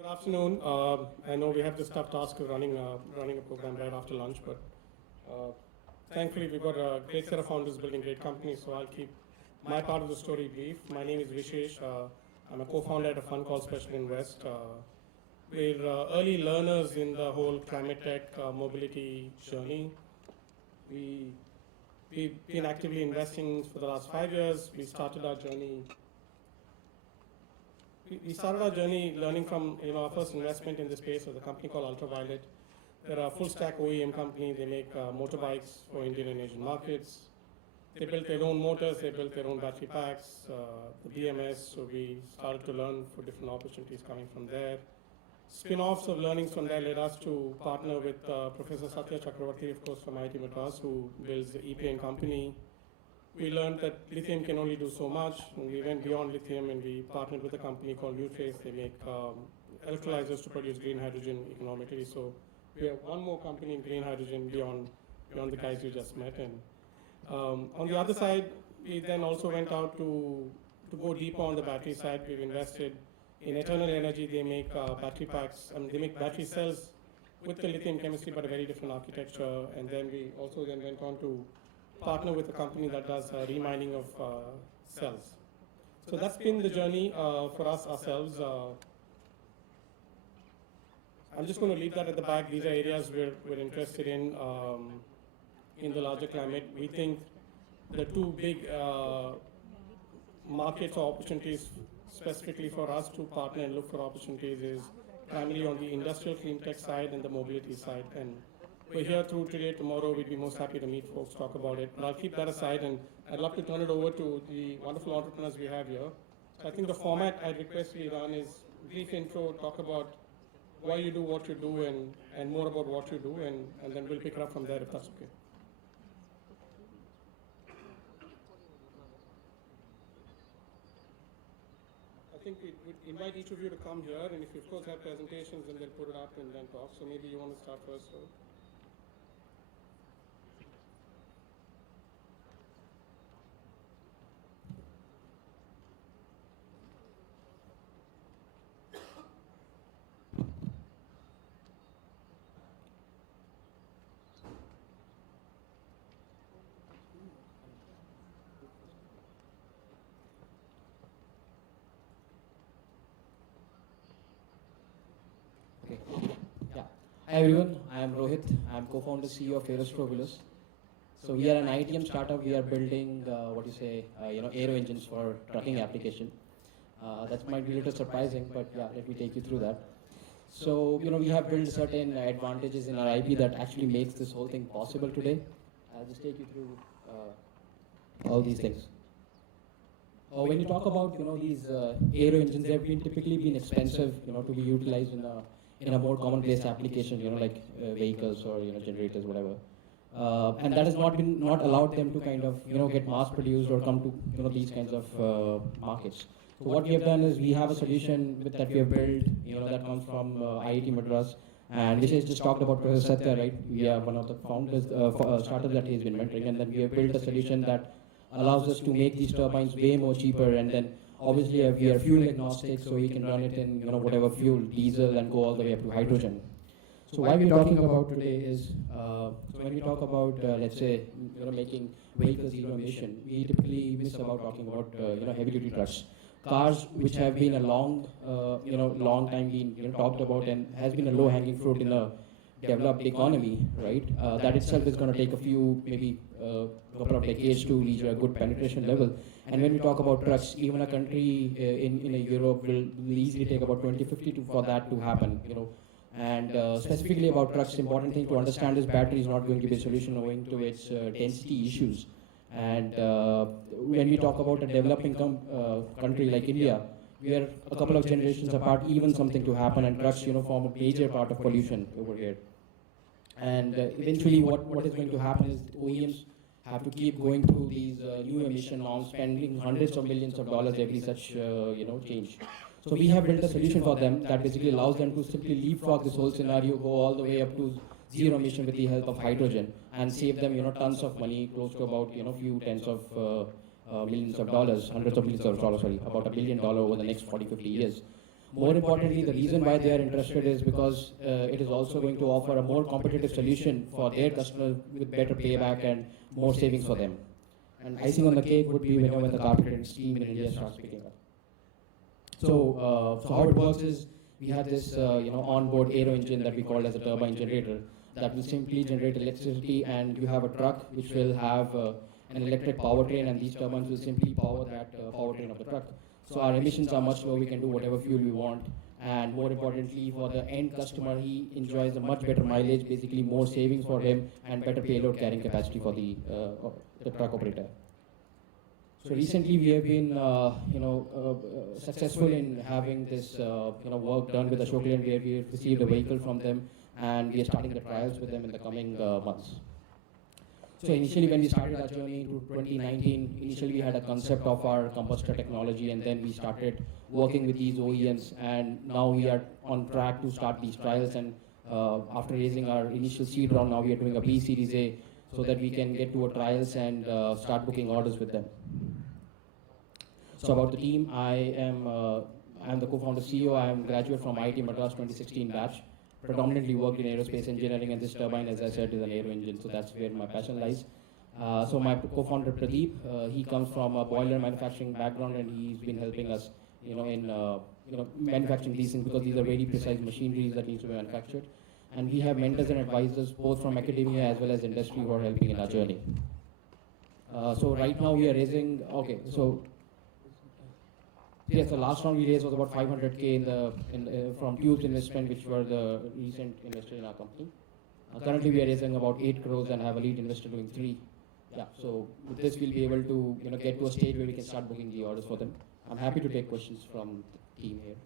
Good afternoon. I know we have this tough task of running a program right after lunch, but uh, thankfully we've got a great set of founders building great companies, so I'll keep my part of the story brief. My name is Vishesh. I'm a co-founder at a fund called Special Invest. We're early learners in the whole climate tech mobility journey. We've been actively investing for the last 5 years. We started our journey learning from our first investment in this space was a company called Ultraviolet. They're a full stack OEM company. They make motorbikes for Indian and Asian markets. They built their own motors. They built their own battery packs, the BMS. So we started to learn for different opportunities coming from there. Spin-offs of learnings from there led us to partner with Professor Satya Chakravarti, of course, from IIT Madras, who builds the EPN company. We learned that lithium can only do so much. We went beyond lithium and we partnered with a company called Nutrace. They make electrolyzers to produce green hydrogen economically. So we have one more company in green hydrogen beyond the guys you just met. And on the other side, we then also went out to go deeper on the battery side. We've invested in Eternal Energy. They make battery packs. They make battery cells with the lithium chemistry, but a very different architecture. And then we also then went on to partner with a company that does remining of cells. So that's been the journey for us ourselves. I'm just going to leave that at the back. These are areas we're interested in the larger climate. We think the two big markets or opportunities specifically for us to partner and look for opportunities is primarily on the industrial clean tech side and the mobility side. And we're here through today. Tomorrow we'd be most happy to meet folks, talk about it. But I'll keep that aside, and I'd love to turn it over to the wonderful entrepreneurs we have here. So I think the format I'd request we run is brief intro, talk about why you do what you do, and more about what you do, and then we'll pick it up from there if that's okay. I think we'd invite each of you to come here, and if you of course have presentations, then they'll put it up and then talk. So maybe you want to start first. So. Yeah. Hi everyone, I am Rohit. I am co-founder CEO of Aerostrobilus. So we are an ITM startup. We are building aero engines for trucking application. That might be a little surprising, but yeah, let me take you through that. So we have built certain advantages in our IP that actually makes this whole thing possible today. I'll just take you through all these things. When you talk about these aero engines, they've typically been expensive to be utilized in a more commonplace application, like vehicles or generators, whatever. And that has not allowed them to kind of get mass produced or come to these kinds of markets. So what we have done is we have a solution that we have built that comes from IIT Madras, and Vishesh just talked about Professor Satya, right? We are one of the founders startup that he's been mentoring, and then we have built a solution that allows us to make these turbines way more cheaper, and then obviously we are fuel agnostic, so we can run it in whatever fuel, diesel, and go all the way up to hydrogen. So why we're talking about today is, so when we talk about let's say making vehicles zero emission, we typically miss about talking about heavy duty trucks, cars which have been a long time being talked about and has been a low hanging fruit in a developed economy, right? That itself is going to take a few, maybe a couple of decades to reach a good penetration level. And when we talk about trucks, even a country in Europe will easily take about 2050 for that to happen, And specifically about trucks, important thing to understand is battery is not going to be a solution owing to its density issues. And when we talk about a developing country like India, we are a couple of generations apart, even something to happen, and trucks form a major part of pollution over here. And eventually what is going to happen is OEMs have to keep going through these new emission norms, spending hundreds of millions of dollars every such change. So we have built a solution for them that basically allows them to simply leapfrog this whole scenario, go all the way up to zero emission with the help of hydrogen, and save them tons of money, close to about few tens of millions of dollars, hundreds of millions of dollars, sorry, about $1 billion over the next 40-50 years. More importantly, the reason why they are interested is because it is also going to offer a more competitive solution for their customers with better payback and more savings for them. And icing on the cake would be when the carpet and steam in India starts picking up. So how it works is we have this onboard aero engine that we call as a turbine generator that will simply generate electricity, and you have a truck which will have an electric powertrain, and these turbines will simply power that powertrain of the truck. So our emissions are much lower, we can do whatever fuel we want, and more importantly for the end customer, he enjoys a much better mileage, basically more savings for him and better payload carrying capacity for the truck operator. So recently we have been successful in having this work done with Ashok Leyland, where we have received a vehicle from them, and we are starting the trials with them in the coming months. So initially when we started our journey into 2019, initially we had a concept of our combustor technology, and then we started working with these OEMs, and now we are on track to start these trials, and after raising our initial seed round, now we are doing a B Series A so that we can get to a trials and start booking orders with them. So about the team, I am the co-founder CEO. I am a graduate from IIT Madras 2016 batch. Predominantly worked in aerospace engineering, and this turbine, as I said, is an aero engine, so that's where my passion lies. So my co-founder Pradeep, he comes from a boiler manufacturing background, and he's been helping us, in manufacturing these things, because these are very precise machineries that needs to be manufactured. And we have mentors and advisors both from academia as well as industry who are helping in our journey. So right now we are raising. Yes, the last round we raised was about 500K from Tubes Investment, which were the recent investor in our company. Currently, we are raising about 8 crores and have a lead investor doing 3. Yeah, so with this, we'll be able to get to a stage where we can start booking the orders for them. I'm happy to take questions from the team here.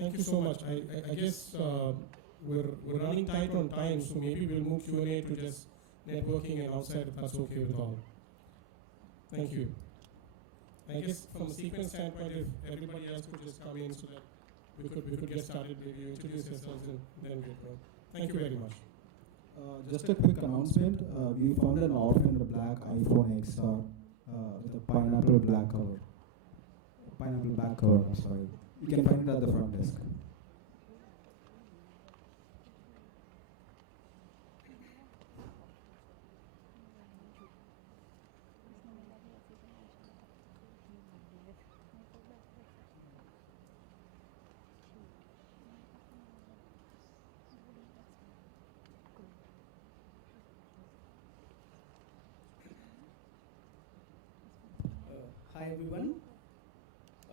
Thank you so much. I guess we're running tight on time, so maybe we'll move Q&A to just networking and outside, if that's okay with all. Thank you. I guess from a sequence standpoint, if everybody else could just come in so that we could get started, maybe you introduce yourselves and then get going. Thank you very much. Just a quick announcement. We found an orphan black iPhone XR with a pineapple black cover. Pineapple back cover, I'm sorry. You can find it at the front desk. Hi everyone,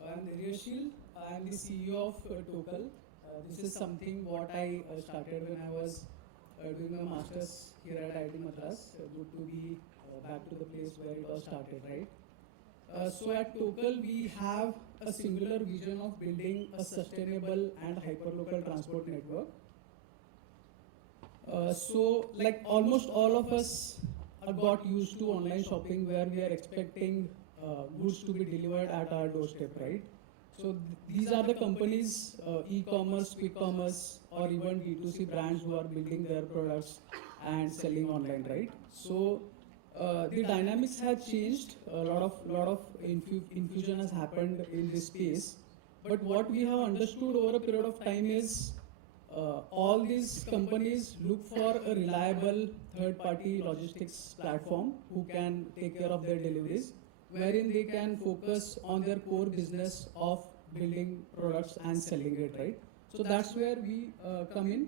I'm Dhiryashil. I'm the CEO of Total. This is something what I started when I was doing my master's here at IIT Madras. Good to be back to the place where it all started, right? So at Total, we have a singular vision of building a sustainable and hyperlocal transport network. So like almost all of us got used to online shopping, where we are expecting goods to be delivered at our doorstep, right? So these are the companies, e-commerce, quick commerce, or even D2C brands who are building their products and selling online, right? So the dynamics have changed. A lot of infusion has happened in this space. But what we have understood over a period of time is all these companies look for a reliable third-party logistics platform who can take care of their deliveries, wherein they can focus on their core business of building products and selling it, right? So that's where we come in.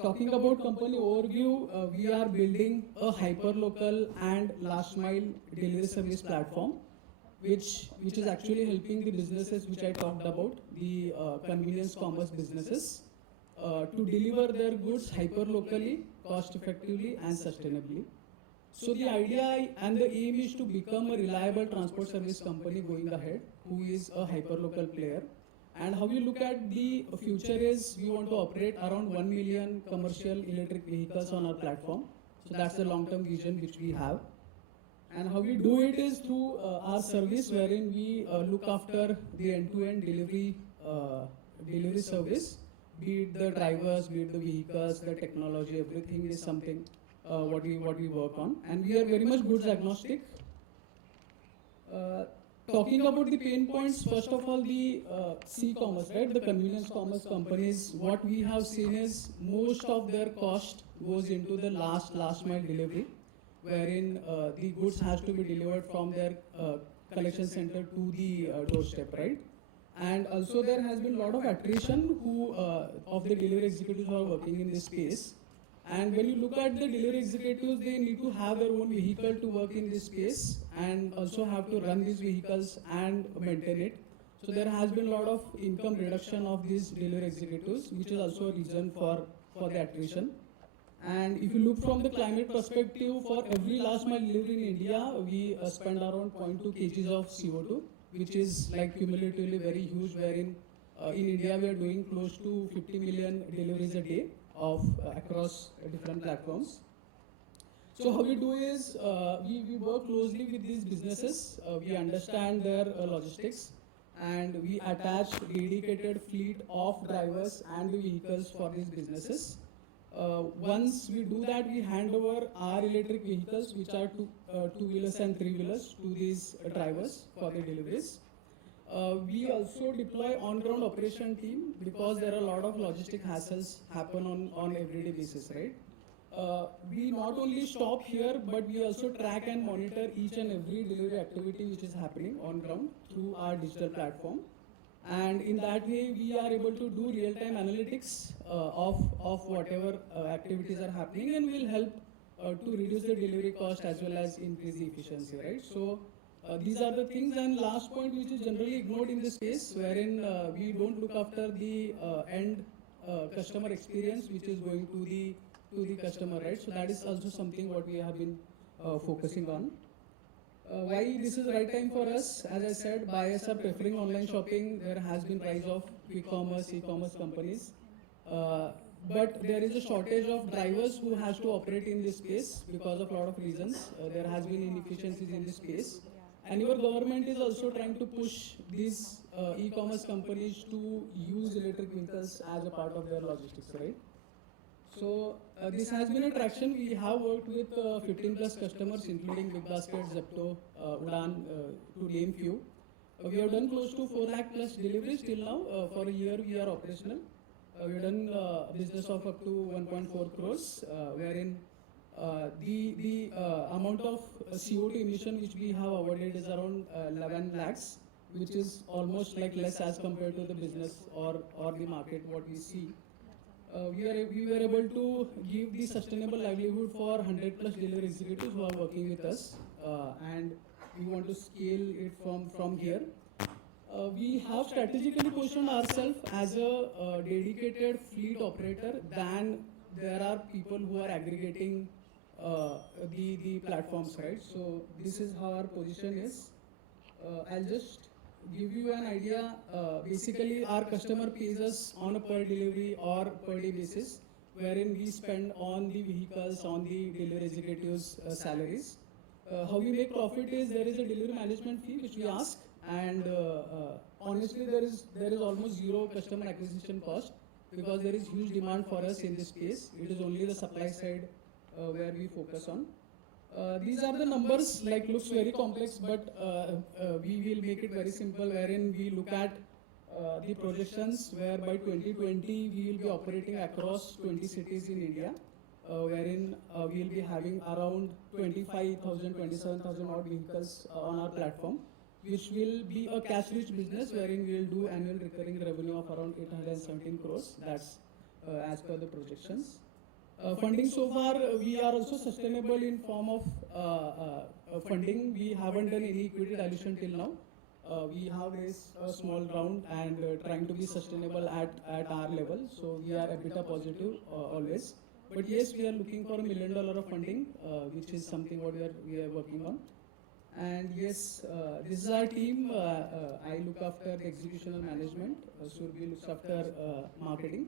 Talking about company overview, we are building a hyperlocal and last mile delivery service platform, which is actually helping the businesses which I talked about, the convenience commerce businesses, to deliver their goods hyperlocally, cost effectively and sustainably. So the idea and the aim is to become a reliable transport service company going ahead, who is a hyperlocal player. And how we look at the future is we want to operate around 1 million commercial electric vehicles on our platform. So that's the long-term vision which we have. And how we do it is through our service, wherein we look after the end-to-end delivery service, be it the drivers, be it the vehicles, the technology, everything is something what we work on. And we are very much goods agnostic. Talking about the pain points, first of all, the C-commerce, right? The convenience commerce companies, what we have seen is most of their cost goes into the last mile delivery, wherein the goods has to be delivered from their collection center to the doorstep, right? And also there has been a lot of attrition of the delivery executives who are working in this space. And when you look at the delivery executives, they need to have their own vehicle to work in this space and also have to run these vehicles and maintain it. So there has been a lot of income reduction of these delivery executives, which is also a reason for the attrition. And if you look from the climate perspective, for every last mile delivery in India, we spend around 0.2 kgs of CO2, which is like cumulatively very huge, wherein in India we are doing close to 50 million deliveries a day of across different platforms. So how we do is we work closely with these businesses, we understand their logistics, and we attach dedicated fleet of drivers and vehicles for these businesses. Once we do that, we hand over our electric vehicles, which are two-wheelers and three-wheelers, to these drivers for the deliveries. We also deploy on-ground operation team because there are a lot of logistic hassles happen on everyday basis, right? We not only stop here, but we also track and monitor each and every delivery activity which is happening on ground through our digital platform. And in that way, we are able to do real-time analytics of whatever activities are happening, and will help to reduce the delivery cost as well as increase the efficiency, right? So these are the things. And last point, which is generally ignored in this space, wherein we don't look after the end customer experience, which is going to the customer, right? So that is also something what we have been focusing on. Why this is the right time for us? As I said, buyers are preferring online shopping. There has been rise of quick commerce, e-commerce companies. But there is a shortage of drivers who has to operate in this space because of a lot of reasons. There has been inefficiencies in this space. And your government is also trying to push these e-commerce companies to use electric vehicles as a part of their logistics, right? So this has been a traction. We have worked with 15 plus customers, including Big Basket, Zepto, Udan, to name few. We have done close to 4 lakh plus deliveries till now. For a year, we are operational. We have done business of up to 1.4 crores, wherein the amount of CO2 emission which we have avoided is around 11 lakhs, which is almost like less as compared to the business or the market what we see. We were able to give the sustainable livelihood for 100 plus delivery executives who are working with us, and we want to scale it from here. We have strategically positioned ourselves as a dedicated fleet operator than there are people who are aggregating the platforms, right? So this is how our position is. I'll just give you an idea. Basically, our customer pays us on a per delivery or per day basis, wherein we spend on the vehicles, on the delivery executives' salaries. How we make profit is there is a delivery management fee which we ask, and honestly, there is almost zero customer acquisition cost because there is huge demand for us in this space. It is only the supply side where we focus on. These are the numbers, like looks very complex, but we will make it very simple, wherein we look at the projections where by 2020 we will be operating across 20 cities in India, wherein we will be having around 25,000, 27,000 odd vehicles on our platform, which will be a cash-rich business, wherein we will do annual recurring revenue of around 817 crores. That's as per the projections. Funding so far, we are also sustainable in form of funding. We haven't done any equity dilution till now. We have raised a small round and trying to be sustainable at our level. So we are EBITDA positive always. But yes, we are looking for $1 million of funding, which is something what we are working on. And yes, this is our team. I look after the executional management. Surbi looks after marketing.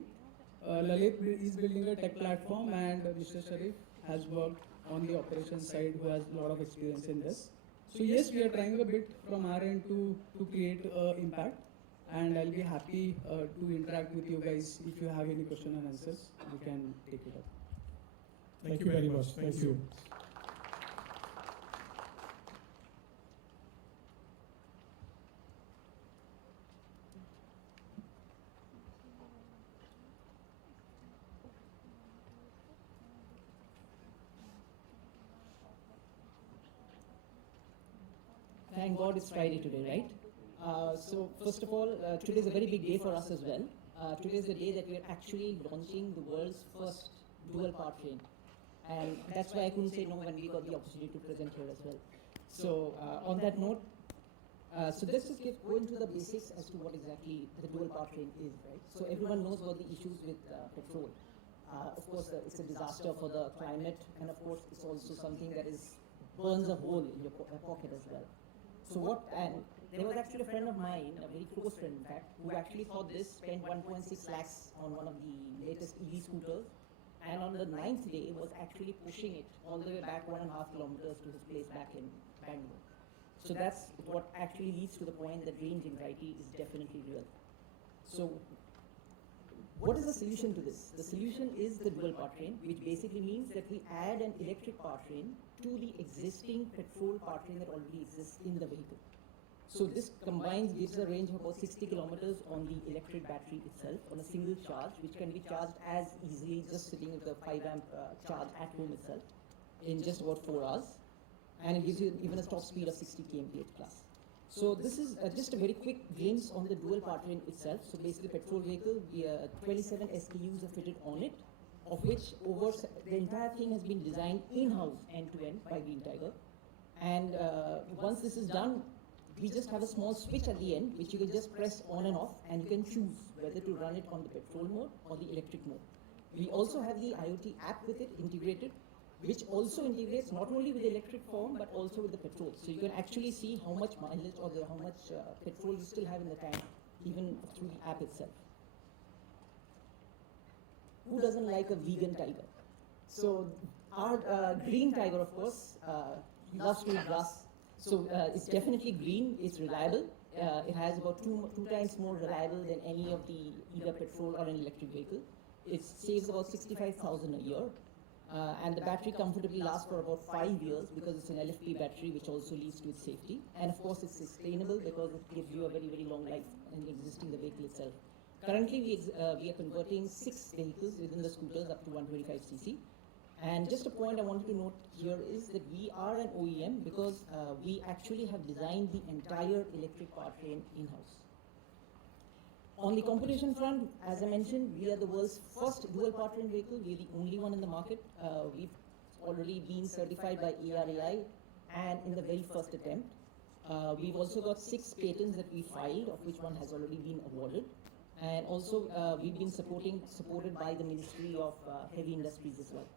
Lalit is building a tech platform, and Mr. Sharif has worked on the operations side, who has a lot of experience in this. So yes, we are trying a bit from our end to create impact, and I'll be happy to interact with you guys. If you have any question and answers, we can take it up. Thank you very much. Thank you. Thank God it's Friday today, right? So first of all, today is a very big day for us as well. Today is the day that we are actually launching the world's first dual powertrain. And that's why I couldn't say no when we got the opportunity to present here as well. So on that note, so let's just go into the basics as to what exactly the dual powertrain is, right? So everyone knows about the issues with petrol. Of course, it's a disaster for the climate, and of course, it's also something that burns a hole in your pocket as well. So there was actually a friend of mine, a very close friend in fact, who actually thought this, spent 1.6 lakhs on one of the latest EV scooters, and on the 9th day was actually pushing it all the way back 1.5 kilometers to his place back in Bangalore. So that's what actually leads to the point that range anxiety is definitely real. So what is the solution to this? The solution is the dual powertrain, which basically means that we add an electric powertrain to the existing petrol powertrain that already exists in the vehicle. So this gives a range of about 60 kilometers on the electric battery itself on a single charge, which can be charged as easily just sitting with the 5 amp charge at home itself in just about 4 hours. And it gives you even a top speed of 60 kmph plus. So this is just a very quick glimpse on the dual powertrain itself. So basically petrol vehicle, 27 SKUs are fitted on it, of which the entire thing has been designed in-house end-to-end by Green Tiger. And once this is done, we just have a small switch at the end, which you can just press on and off, and you can choose whether to run it on the petrol mode or the electric mode. We also have the IoT app with it integrated, which also integrates not only with the electric form, but also with the petrol. So you can actually see how much mileage or how much petrol you still have in the tank, even through the app itself. Who doesn't like a vegan tiger? So our Green Tiger, of course, loves to eat grass. So it's definitely green, it's reliable. It has about two times more reliable than any of the either petrol or an electric vehicle. It saves about 65,000 a year. And the battery comfortably lasts for about 5 years because it's an LFP battery, which also leads to its safety. And of course, it's sustainable because it gives you a very, very long life in existing the vehicle itself. Currently, we are converting 6 vehicles within the scooters up to 125cc. And just a point I wanted to note here is that we are an OEM because we actually have designed the entire electric powertrain in-house. On the competition front, as I mentioned, we are the world's first dual powertrain vehicle. We are the only one in the market. We've already been certified by ARAI and in the very first attempt. We've also got 6 patents that we filed, of which one has already been awarded. And also, we've been supported by the Ministry of Heavy Industries as well.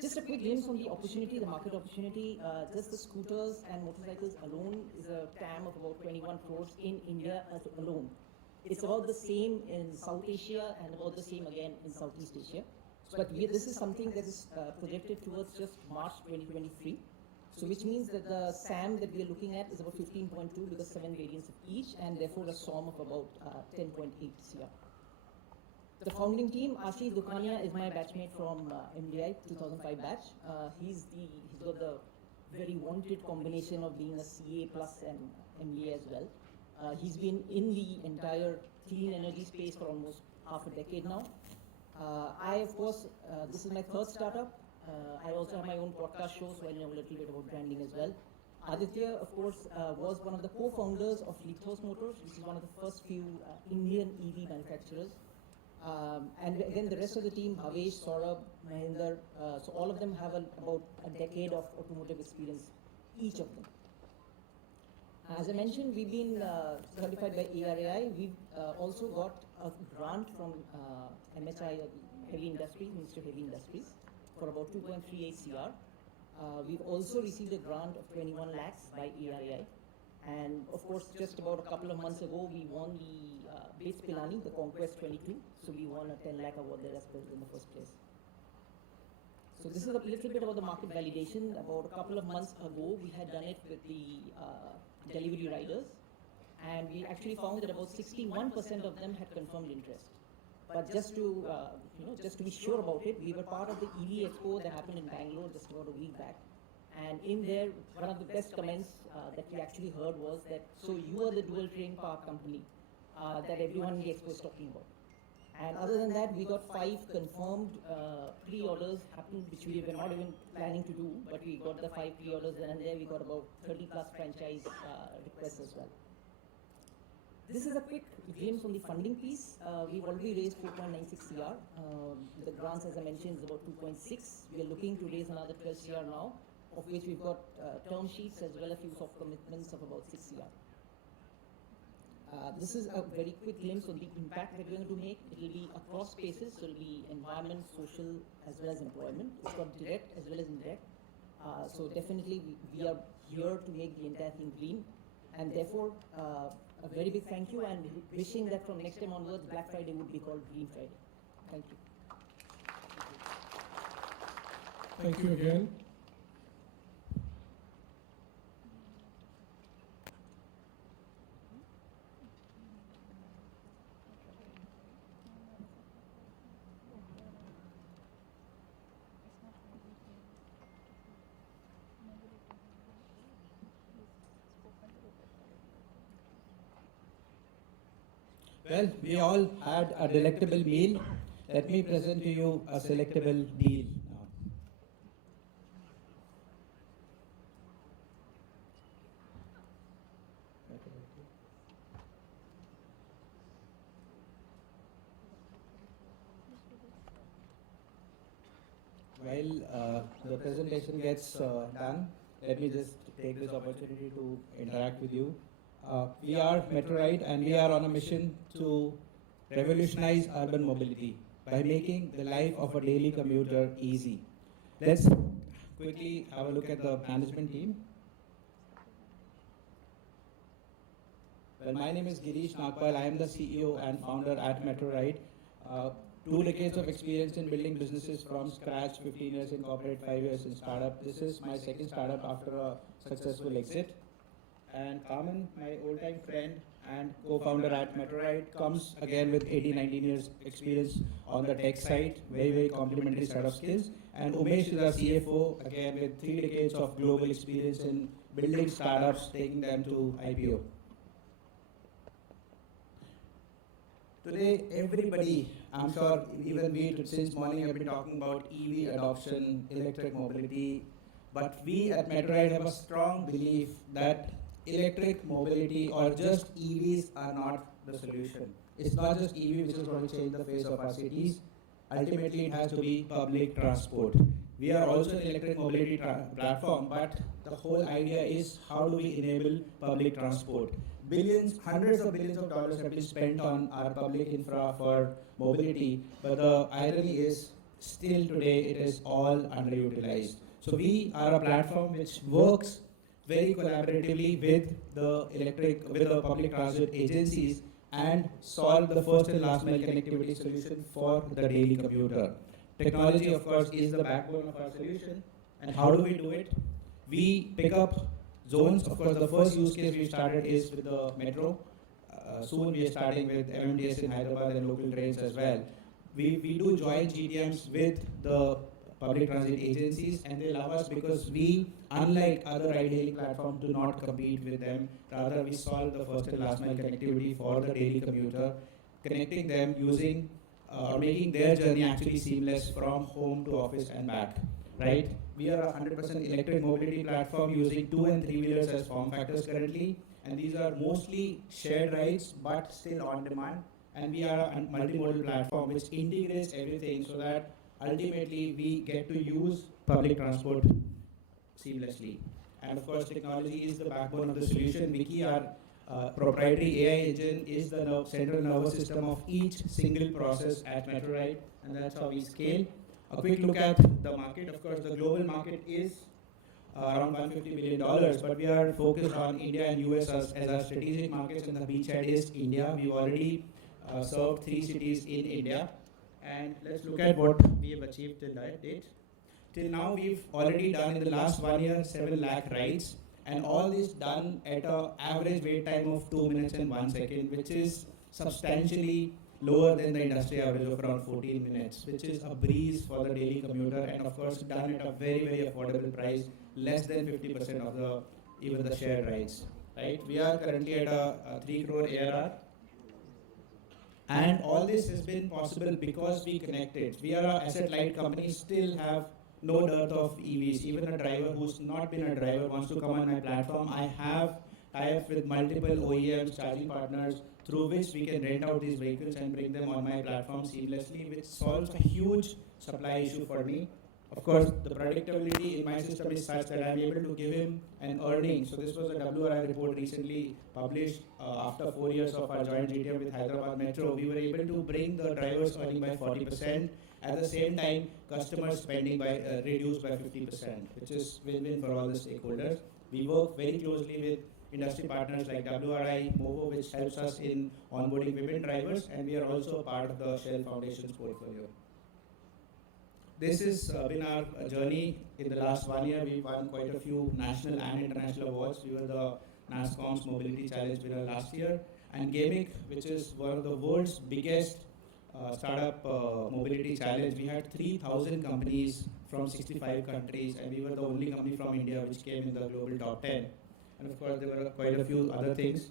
Just a quick glimpse on the opportunity, the market opportunity. Just the scooters and motorcycles alone is a TAM of about 21 crores in India alone. It's about the same in South Asia and about the same again in Southeast Asia. But this is something that is projected towards just March 2023. So which means that the SAM that we are looking at is about 15.2 because 7 variants of each, and therefore a SOM of about 10.8 CR. The founding team, Ashish Dukania is my batchmate from MDI, 2005 batch. He's got the very wanted combination of being a CA plus and MBA as well. He's been in the entire clean energy space for almost half a decade now. I, of course, this is my 3rd startup. I also have my own podcast show, so I know a little bit about branding as well. Aditya, of course, was one of the co-founders of Lithos Motors, which is one of the first few Indian EV manufacturers. And again, the rest of the team, Bhavesh, Saurabh, Mahinder, so all of them have about a decade of automotive experience, each of them. As I mentioned, we've been certified by ARAI. We've also got a grant from MHI, Heavy Industries, Ministry of Heavy Industries, for about 2.38 CR. We've also received a grant of 21 lakhs by ERAI. And of course, just about a couple of months ago, we won the Bates Pilani, the Conquest 22. So we won a 10 lakh award there as well in the first place. So this is a little bit about the market validation. About a couple of months ago, we had done it with the delivery riders. And we actually found that about 61% of them had confirmed interest. But just to, just to be sure about it, we were part of the EV Expo that happened in Bangalore just about a week back. And in there, one of the best comments that we actually heard was that, so you are the dual train power company that everyone in the expo is talking about. And other than that, we got 5 confirmed pre-orders happened, which we were not even planning to do, but we got the 5 pre-orders, and there we got about 30 plus franchise requests as well. This is a quick glimpse on the funding piece. We've already raised 4.96 CR. The grants, as I mentioned, is about 2.6. We are looking to raise another 12 CR now, of which we've got term sheets as well as a few soft commitments of about 6 CR. This is a very quick glimpse on the impact that we're going to make. It will be across spaces, so it will be environment, social, as well as employment. It's got direct as well as indirect. So definitely we are here to make the entire thing green. And therefore, a very big thank you, and wishing that from next time onwards, Black Friday would be called Green Friday. Thank you. Thank you again. Well, we all had a delectable meal. Let me present to you a selectable deal now. While the presentation gets done, let me just take this opportunity to interact with you. We are Metro Ride, and we are on a mission to revolutionize urban mobility by making the life of a daily commuter easy. Let's quickly have a look at the management team. Well, my name is Girish Nagpal. I am the CEO and founder at Metro Ride. 2 decades of experience in building businesses from scratch, 15 years in corporate, 5 years in startup. This is my second startup after a successful exit. And Carmen, my old-time friend and co-founder at Metro Ride, comes again with 18-19 years experience on the tech side, very complementary set of skills. And Umesh is our CFO, again with 3 decades of global experience in building startups, taking them to IPO. Today, everybody, I'm sure even we since morning have been talking about EV adoption, electric mobility, but we at Metro Ride have a strong belief that electric mobility or just EVs are not the solution. It's not just EV which is going to change the face of our cities. Ultimately, it has to be public transport. We are also an electric mobility platform, but the whole idea is how do we enable public transport? Billions, hundreds of billions of dollars have been spent on our public infra for mobility, but the irony is still today it is all underutilized. So we are a platform which works very collaboratively with the public transit agencies and solve the first and last mile connectivity solution for the daily commuter. Technology, of course, is the backbone of our solution. And how do we do it? We pick up zones. Of course, the first use case we started is with the metro. Soon we are starting with MMTS in Hyderabad and local trains as well. We do joint GTMs with the public transit agencies, and they love us because we, unlike other ride-hailing platforms, do not compete with them. Rather, we solve the first and last mile connectivity for the daily commuter, connecting them using or making their journey actually seamless from home to office and back. Right? We are a 100% electric mobility platform using 2 and 3 wheelers as form factors currently, and these are mostly shared rides but still on demand. And we are a multimodal platform which integrates everything so that ultimately we get to use public transport seamlessly. And of course, technology is the backbone of the solution. Vicky, our proprietary AI engine is the central nervous system of each single process at MetroRide, and that's how we scale. A quick look at the market. Of course, the global market is around $150 billion, but we are focused on India and US as our strategic markets, and the beachhead is India. We've already served 3 cities in India, and let's look at what we have achieved till date. Till now, we've already done in the last 1 year 7 lakh rides, and all this done at an average wait time of 2 minutes and 1 second, which is substantially lower than the industry average of around 14 minutes, which is a breeze for the daily commuter, and of course done at a very, very affordable price, less than 50% of even the shared rides. Right? We are currently at a 3 crore ARR, and all this has been possible because we connected. We are an asset-light company, still have no dearth of EVs. Even a driver who's not been a driver wants to come on my platform. I have tie-up with multiple OEMs, charging partners, through which we can rent out these vehicles and bring them on my platform seamlessly, which solves a huge supply issue for me. Of course, the predictability in my system is such that I'm able to give him an earning. So this was a WRI report recently published after 4 years of our joint GTM with Hyderabad Metro. We were able to bring the drivers earning by 40%. At the same time, customers spending by reduced by 50%, which is win-win for all the stakeholders. We work very closely with industry partners like WRI, Movo, which helps us in onboarding women drivers, and we are also a part of the Shell Foundation's portfolio. This has been our journey in the last 1 year. We won quite a few national and international awards. We were the NASSCOM's Mobility Challenge winner last year, and Gamic, which is one of the world's biggest startup mobility challenge. We had 3,000 companies from 65 countries, and we were the only company from India which came in the global top 10. And of course, there were quite a few other things,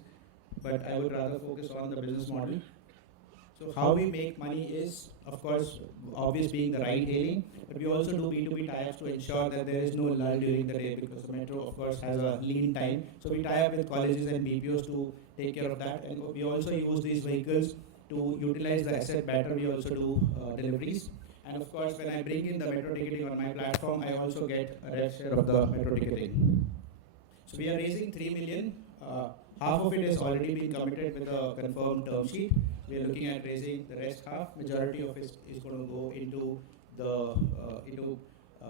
but I would rather focus on the business model. So how we make money is, of course, obvious being the ride hailing, but we also do B2B tie-ups to ensure that there is no lull during the day, because the metro, of course, has a lean time. So we tie up with colleges and BPOs to take care of that, and we also use these vehicles to utilize the asset better. We also do deliveries. And of course, when I bring in the metro ticketing on my platform, I also get a rev share of the metro ticketing. So we are raising 3 million. Half of it has already been committed with a confirmed term sheet. We are looking at raising the rest half. Majority of it is going to go into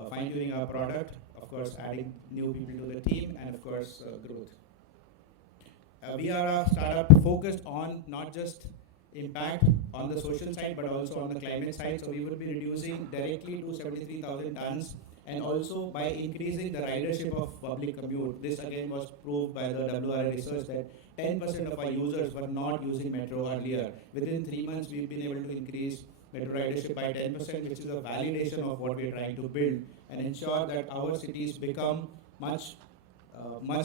fine-tuning our product, of course, adding new people to the team, and of course, growth. We are a startup focused on not just impact on the social side, but also on the climate side. So we will be reducing directly to 73,000 tons, and also by increasing the ridership of public commute. This again was proved by the WRI research that 10% of our users were not using metro earlier. Within 3 months, we've been able to increase metro ridership by 10%, which is a validation of what we're trying to build and ensure that our cities become much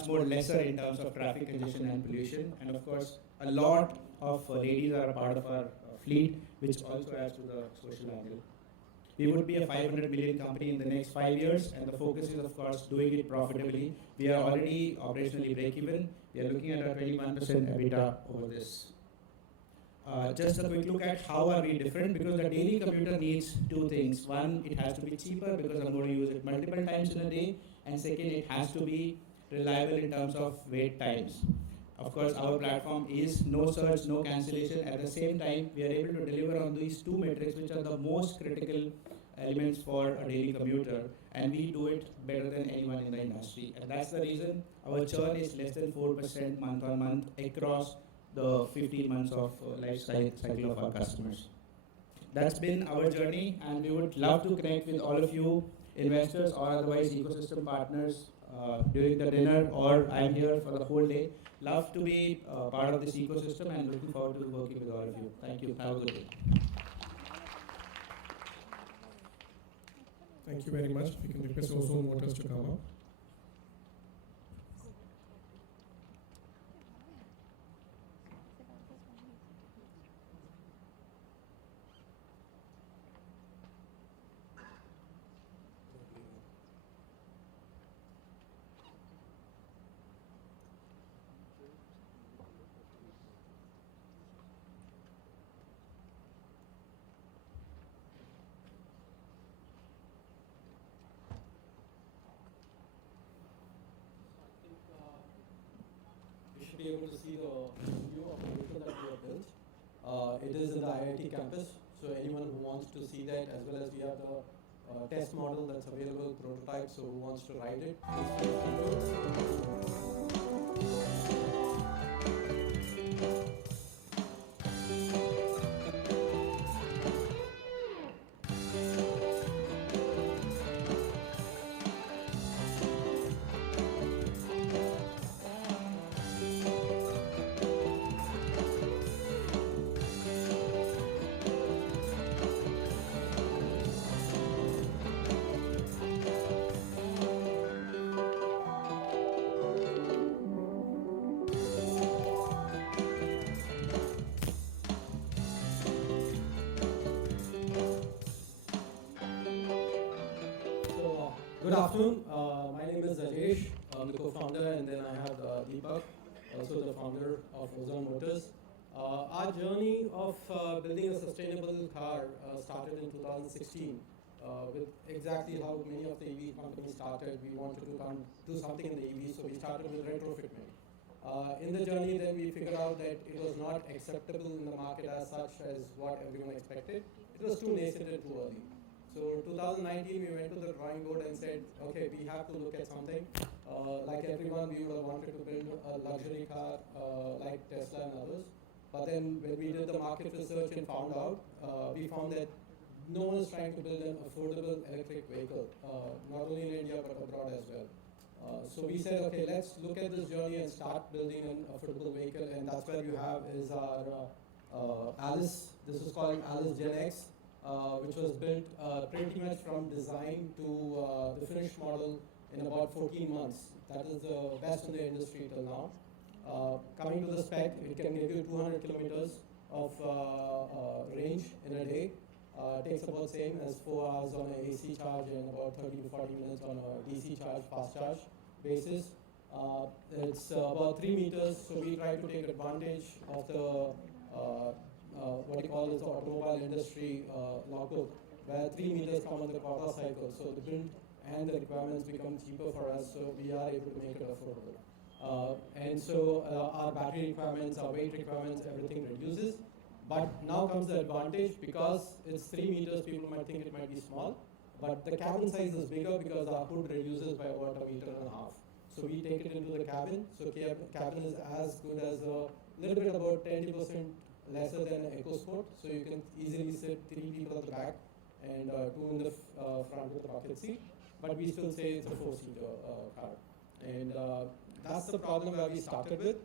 more lesser in terms of traffic congestion and pollution. And of course, a lot of ladies are a part of our fleet, which also adds to the social angle. We would be a 500 million company in the next 5 years, and the focus is, of course, doing it profitably. We are already operationally break-even. We are looking at a 21% EBITDA over this. Just a quick look at how are we different, because the daily commuter needs 2 things. One, it has to be cheaper because I'm going to use it multiple times in a day, and second, it has to be reliable in terms of wait times. Of course, our platform is no surge, no cancellation. At the same time, we are able to deliver on these 2 metrics, which are the most critical elements for a daily commuter, and we do it better than anyone in the industry. And that's the reason our churn is less than 4% month on month across the 15 months of life cycle of our customers. That's been our journey, and we would love to connect with all of you, investors or otherwise ecosystem partners, during the dinner, or I'm here for the whole day. Love to be part of this ecosystem, and looking forward to working with all of you. Thank you. Have a good day. Thank you very much. We can request Ozone Motors to come up. should be able to see the view of the vehicle that we have built. It is in the IIT campus, so anyone who wants to see that, as well as we have the test model that's available, prototype, so who wants to ride it, please feel free to. Good afternoon. My name is Rajesh. I'm the co-founder, and then I have Deepak, also the founder of Ozone Motors. Our journey of building a sustainable car started in 2016 with exactly how many of the EV companies started. We wanted to do something in the EV, so we started with retrofitment. In the journey, then we figured out that it was not acceptable in the market as such as what everyone expected. It was too nascent and too early. So 2019, we went to the drawing board and said, okay, we have to look at something. Like everyone, we would have wanted to build a luxury car like Tesla and others. But then when we did the market research and found out, we found that no one is trying to build an affordable electric vehicle, not only in India but abroad as well. So we said, okay, let's look at this journey and start building an affordable vehicle, and that's where you have is our Alice. This is called Alice Gen X. Which was built pretty much from design to the finished model in about 14 months. That is the best in the industry till now. Coming to the spec, it can give you 200 kilometers of range in a day. Takes about same as 4 hours on an AC charge and about 30 to 40 minutes on a DC charge, fast charge basis. It's about 3 meters, so we try to take advantage of the what you call is the automobile industry logbook, where 3 meters come on the quarter cycle. So the build and the requirements become cheaper for us, so we are able to make it affordable. And so our battery requirements, our weight requirements, everything reduces. But now comes the advantage, because it's 3 meters, people might think it might be small, but the cabin size is bigger because our hood reduces by about 1.5 meters. So we take it into the cabin. So cabin is as good as a little bit about 20% lesser than an EcoSport. So you can easily sit 3 people at the back and 2 in the front with the bucket seat. But we still say it's a 4-seater car. And that's the problem where we started with.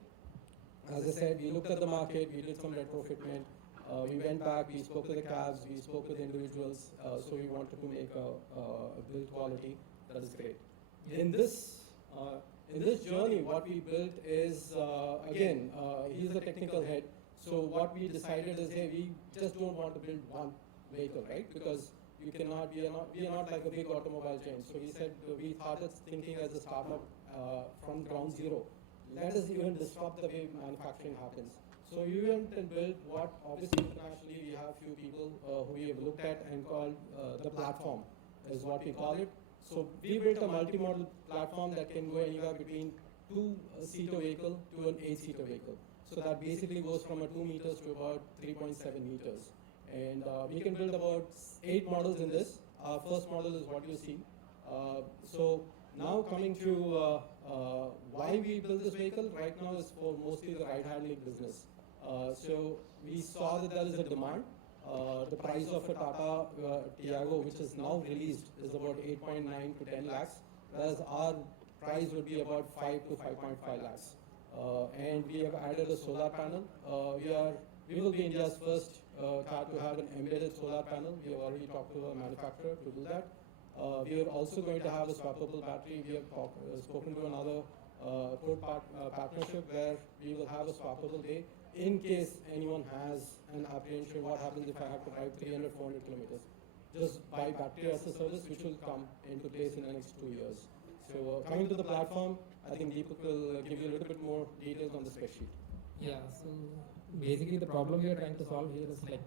As I said, we looked at the market, we did some retrofitment. We went back, we spoke with the cabs, we spoke with individuals. So we wanted to make a build quality that is great. In this journey, what we built is, again, he's the technical head. So what we decided is, hey, we just don't want to build one vehicle, right? Because we are not like a big automobile chain. So we said, we started thinking as a startup from ground zero. Let us even disrupt the way manufacturing happens. So we went and built what, obviously internationally we have few people who we have looked at and called the platform, is what we call it. So we built a multi-model platform that can go anywhere between 2-seater vehicle to an 8-seater vehicle. So that basically goes from a 2 meters to about 3.7 meters. And we can build about 8 models in this. Our first model is what you see. So now coming to why we built this vehicle, right now is for mostly the ride handling business. So we saw that there is a demand. The price of a Tata Tiago, which is now released, is about 8.9 to 10 lakhs, whereas our price would be about 5 to 5.5 lakhs. And we have added a solar panel. We will be India's first car to have an embedded solar panel. We have already talked to a manufacturer to do that. We are also going to have a swappable battery. We have spoken to another partnership where we will have a swappable bay in case anyone has an apprehension what happens if I have to drive 300, 400 kilometers. Just buy battery as a service, which will come into place in the next 2 years. So coming to the platform, I think Deepak will give you a little bit more details on the spec sheet. Yeah, so basically the problem we are trying to solve here is like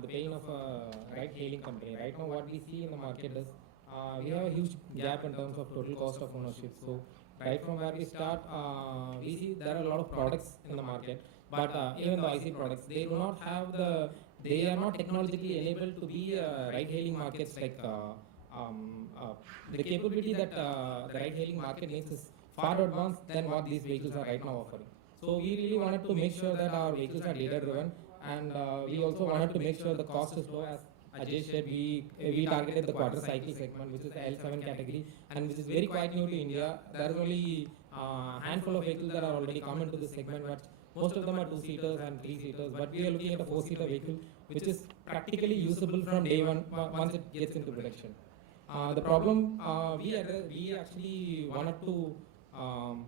the pain of a ride-hailing company. Right now what we see in the market is we have a huge gap in terms of total cost of ownership. So right from where we start, we see there are a lot of products in the market, but even the IC products, they do not have they are not technologically enabled to be ride-hailing markets like the capability that the ride-hailing market needs is far advanced than what these vehicles are right now offering. So we really wanted to make sure that our vehicles are data-driven, and we also wanted to make sure the cost is low. As Ajay said, we targeted the quadricycle segment, which is the L7 category, and which is very quite new to India. There is only a handful of vehicles that are already come into this segment, but most of them are 2-seaters and 3-seaters. But we are looking at a 4-seater vehicle, which is practically usable from day one once it gets into production. The problem we actually wanted to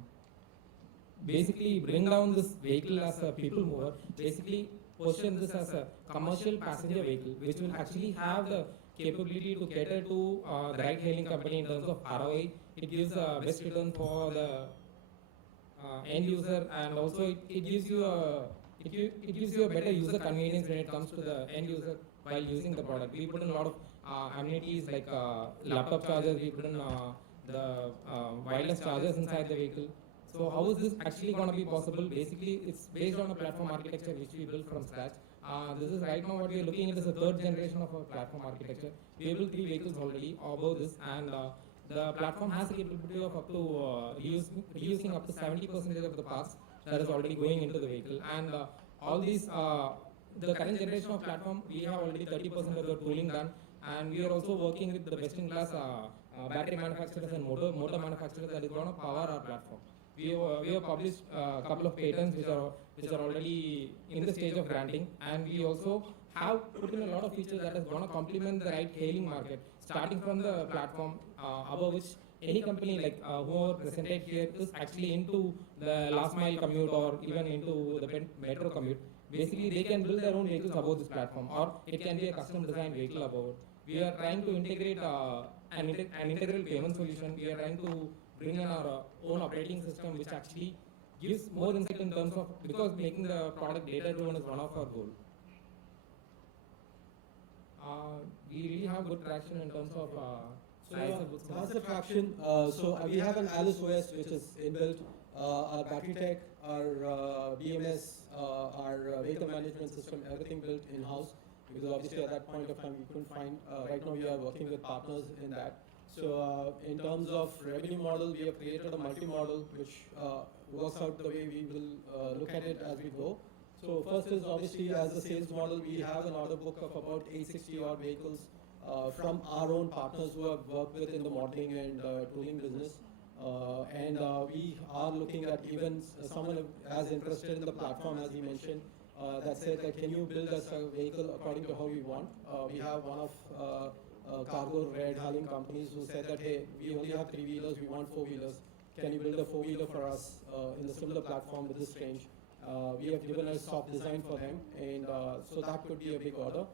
basically bring down this vehicle as a people mover, basically position this as a commercial passenger vehicle, which will actually have the capability to cater to the ride-hailing company in terms of ROI. It gives the best return for the end user, and also it gives you a better user convenience when it comes to the end user while using the product. We put in a lot of amenities like laptop chargers, we put in the wireless chargers inside the vehicle. So how is this actually going to be possible? Basically, it's based on a platform architecture which we built from scratch. This is right now what we are looking at is a third generation of our platform architecture. We built 3 vehicles already above this, and the platform has the capability of up to reusing up to 70% of the parts that is already going into the vehicle. And all these, the current generation of platform, we have already 30% of the tooling done, and we are also working with the best-in-class battery manufacturers and motor manufacturers that is going to power our platform. We have published a couple of patents which are already in the stage of granting, and we also have put in a lot of features that is going to complement the ride-hailing market, starting from the platform above which any company like whoever presented here is actually into the last mile commute or even into the metro commute. Basically, they can build their own vehicles above this platform, or it can be a custom designed vehicle above it. We are trying to integrate an integral payment solution. We are trying to bring in our own operating system, which actually gives more insight in terms of, because making the product data-driven is one of our goals. We really have good traction in terms of How's the traction? We have an Alice OS which is inbuilt, our battery tech, our BMS, our vehicle management system, everything built in-house, because obviously at that point of time we couldn't find, right now we are working with partners in that. So in terms of revenue model, we have created a multi-model which works out the way we will look at it as we go. So first is obviously as a sales model, we have an order book of about 860 odd vehicles from our own partners who have worked with in the modeling and tooling business. We are looking at even someone as interested in the platform, as he mentioned, that said that can you build us a vehicle according to how we want. We have one of cargo ride-hailing companies who said that, hey, we only have 3-wheelers, we want 4-wheelers. Can you build a 4-wheeler for us in the similar platform with this range? We have given a soft design for them, and so that could be a big order.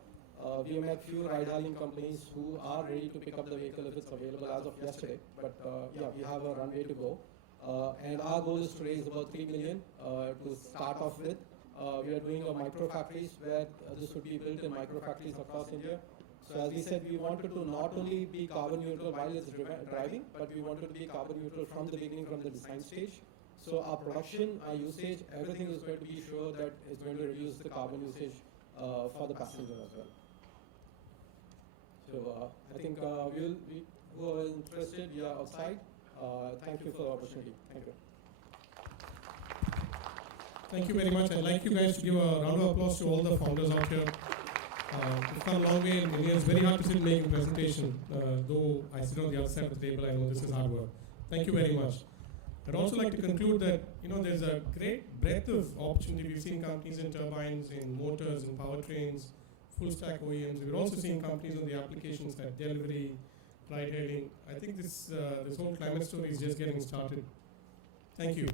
We have met few ride-hailing companies who are ready to pick up the vehicle if it's available as of yesterday, but yeah, we have a runway to go. And our goal is to raise about 3 million to start off with. We are doing a micro factories where this would be built in micro factories across India. So as we said, we wanted to not only be carbon neutral while it's driving, but we wanted to be carbon neutral from the beginning, from the design stage. So our production, our usage, everything is going to be sure that it's going to reduce the carbon usage for the passenger as well. So I think who are interested, we are outside. Thank you for the opportunity. Thank you. Thank you very much. I'd like you guys to give a round of applause to all the founders out here. We've come a long way, and it's very hard to sit and make a presentation. Though I sit on the other side of the table, I know this is hard work. Thank you very much. I'd also like to conclude that there's a great breadth of opportunity. We've seen companies in turbines, in motors, in powertrains, full stack OEMs. We're also seeing companies on the applications like delivery, ride hailing. I think this whole climate story is just getting started. Thank you.